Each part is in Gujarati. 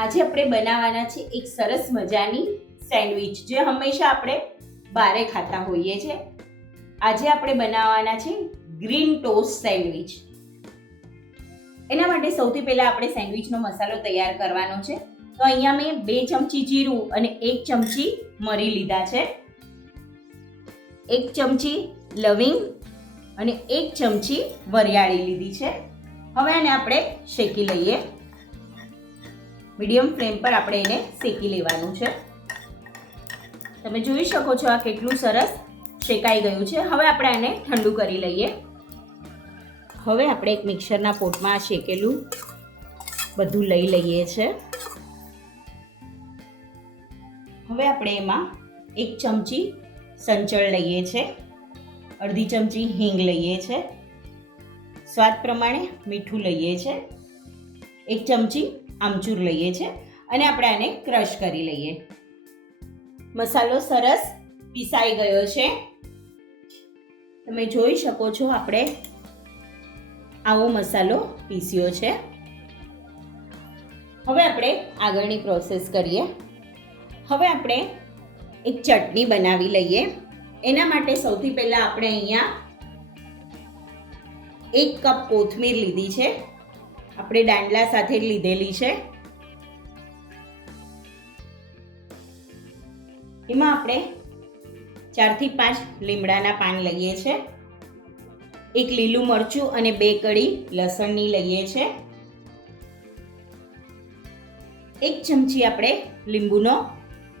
આજે આપણે બનાવવાના છે એક સરસ મજાની સેન્ડવિચ, જે હંમેશા આપણે બારે ખાતા હોઈએ છે. આજે આપણે બનાવવાના છે ગ્રીન ટોસ્ટ સેન્ડવિચ. એના માટે સૌથી પહેલા આપણે સેન્ડવિચનો મસાલો તૈયાર કરવાનો છે. તો અહીંયા મેં 2 ચમચી જીરું અને 1 ચમચી મરી લીધા છે, 1 ચમચી લવિંગ અને 1 ચમચી વરિયાળી લીધી છે. હવે આને આપણે શેકી લઈએ. મીડિયમ ફ્લેમ પર આપણે એને શેકી લેવાનું છે. તમે જોઈ શકો છો આ કેટલું સરસ શેકાઈ ગયું છે. હવે આપણે આને ઠંડુ કરી લઈએ. હવે આપણે એક મિક્સરના પોટમાં આ શેકેલું બધું લઈ લઈએ છે. હવે આપણે એમાં 1 ચમચી સંચળ લઈએ છે, અડધી ચમચી હિંગ લઈએ છે, સ્વાદ પ્રમાણે મીઠું લઈએ છે, 1 ચમચી આમચૂર લઈએ છે અને આપણે આને ક્રશ કરી લઈએ. મસાલો સરસ પીસાઈ ગયો છે. તમે જોઈ શકો છો આપણે આવો મસાલો પીસ્યો છે. હવે આપણે આગળની પ્રોસેસ કરીએ. હવે આપણે એક ચટણી બનાવી લઈએ. એના માટે સૌથી પહેલા આપણે અહીંયા 1 કપ કોથમીર લીધી છે, આપણે દાંડલા સાથે લીધેલી છે. એમાં આપણે 4 થી 5 લીમડાના પાન લઈએ છે, 1 લીલું મરચું અને 2 કળી લસણની લઈએ છે, 1 ચમચી આપણે લીંબુનો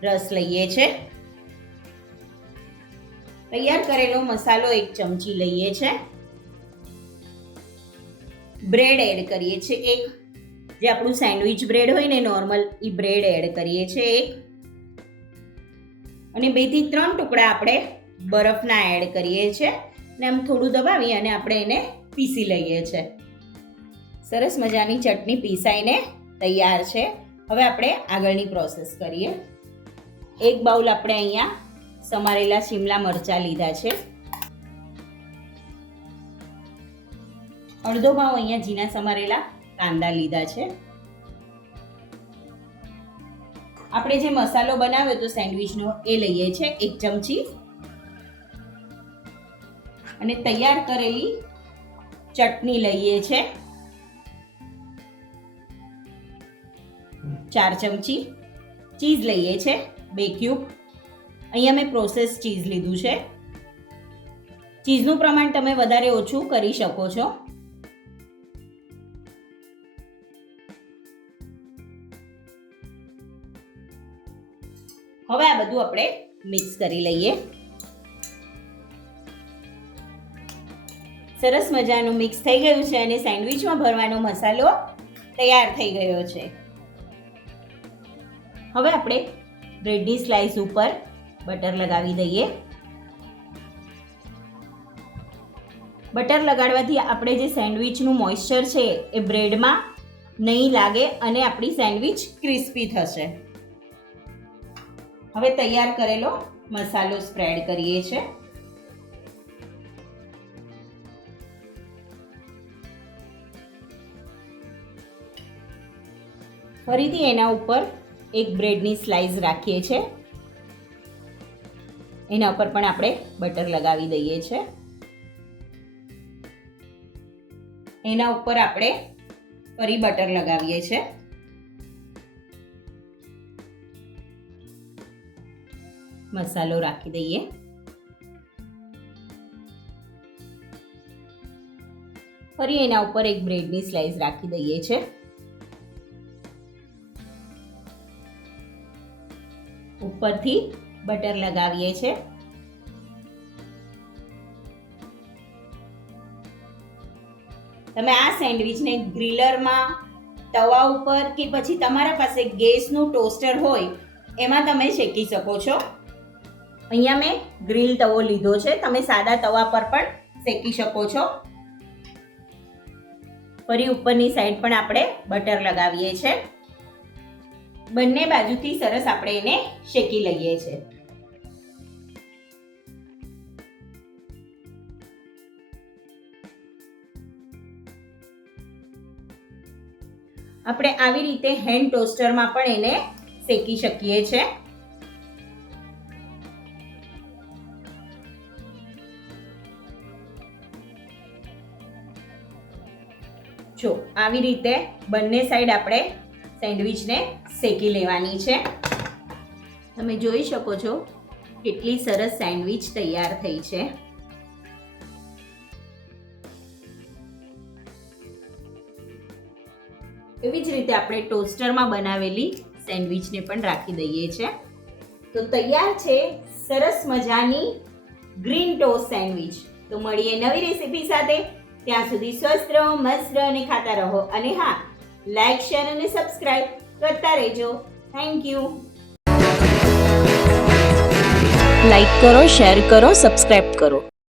રસ લઈએ છે. તૈયાર કરેલો મસાલો 1 ચમચી લઈએ છે. બ્રેડ એડ કરીએ છીએ, એક જે આપણું સેન્ડવિચ બ્રેડ હોય ને નોર્મલ, એ બ્રેડ એડ કરીએ છીએ 1, અને 2 થી 3 ટુકડા આપણે બરફના એડ કરીએ છીએ ને આમ થોડું દબાવી અને આપણે એને પીસી લઈએ છીએ. સરસ મજાની ચટણી પીસાઈને તૈયાર છે. હવે આપણે આગળની પ્રોસેસ કરીએ. 1 બાઉલ આપણે અહીંયા સમારેલા શિમલા મરચાં લીધા છે, અડધો પાવ અહીંયા ઝીણા સમારેલા કાંદા લીધા છે. આપણે જે મસાલો બનાવ્યો હતો સેન્ડવિચનો એ લઈએ છે 1 ચમચી, અને તૈયાર કરેલી ચટણી લઈએ છે 4 ચમચી, ચીઝ લઈએ છે 2 ક્યુબ. અહીંયા મેં પ્રોસેસ ચીઝ લીધું છે. ચીઝનું પ્રમાણ તમે વધારે ઓછું કરી શકો છો. હવે આ બધું આપણે મિક્સ કરી લઈએ. સરસ મજાનું મિક્સ થઈ ગયું છે અને સેન્ડવિચમાં ભરવાનો મસાલો તૈયાર થઈ ગયો છે. હવે આપણે બ્રેડની સ્લાઇસ ઉપર બટર લગાવી દઈએ. બટર લગાડવાથી આપણે જે સેન્ડવિચનું મોઇસ્ચર છે એ બ્રેડમાં નહીં લાગે અને આપણી સેન્ડવિચ ક્રિસ્પી થશે. હવે તૈયાર કરેલો મસાલો સ્પ્રેડ કરીએ છીએ. ફરીથી એના ઉપર એક બ્રેડની સ્લાઇસ રાખીએ છીએ. એના ઉપર પણ આપણે બટર લગાવી દઈએ છીએ. એના ઉપર આપણે ફરી બટર લગાવીએ છીએ. મસાલો રાખી દઈએ. ફરી એના ઉપર એક બ્રેડની સ્લાઇસ રાખી દઈએ છે. ઉપરથી બટર લગાવીએ છે. તમે આ સેન્ડવિચને ગ્રીલરમાં, તવા ઉપર કે પછી તમારા પાસે ગેસનું ટોસ્ટર હોય એમાં તમે શેકી શકો છો. અહીંયા મેં ગ્રીલ તવો લીધો છે, તમે સાદા તવા પર પણ શેકી શકો છો. ફરી ઉપરની સાઈડ પણ આપણે બટર લગાવીએ છીએ. બંને બાજુથી સરસ આપણે એને શેકી લઈએ છીએ. આપણે આવી રીતે હેન્ડ ટોસ્ટરમાં પણ એને શેકી શકીએ છીએ. જો આવી રીતે બંને સાઈડ આપણે સેન્ડવિચને શેકી લેવાની છે. તમે જોઈ શકો છો કેટલી સરસ સેન્ડવિચ તૈયાર થઈ છે. એવી જ રીતે આપણે ટોસ્ટરમાં બનાવેલી સેન્ડવિચને પણ રાખી દઈએ છીએ. તો તૈયાર છે સરસ મજાની ગ્રીન ટોસ્ટ સેન્ડવિચ. તો મળીએ નવી રેસીપી સાથે. ત્યાં સુધી સ્વસ્થ રહો, મસ્ત રહો અને ખાતા રહો. અને હા, લાઈક, શેર અને સબસ્ક્રાઇબ કરતા રહેજો. Thank you. લાઈક કરો, શેર કરો, સબસ્ક્રાઇબ કરો.